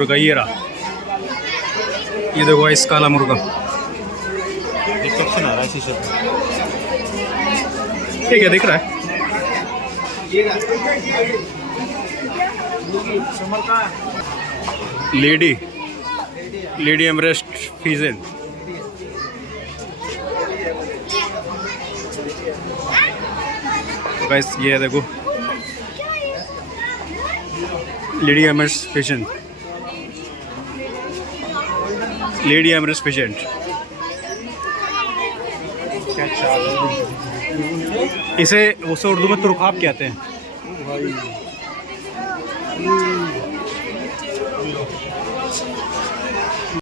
मुर्गा ये रहा, ये देखो इस काला मुर्गा। रिसेप्शन आ रहा है शीशे पे। ये क्या दिख रहा है? Lady एमरेस्ट peasant. गाइस ये देखो लेडी एमरेस्ट फीजेंट, लेडी एमरेस्ट फीजेंट। इसे उसे उर्दू में तुरखाब कहते हैं।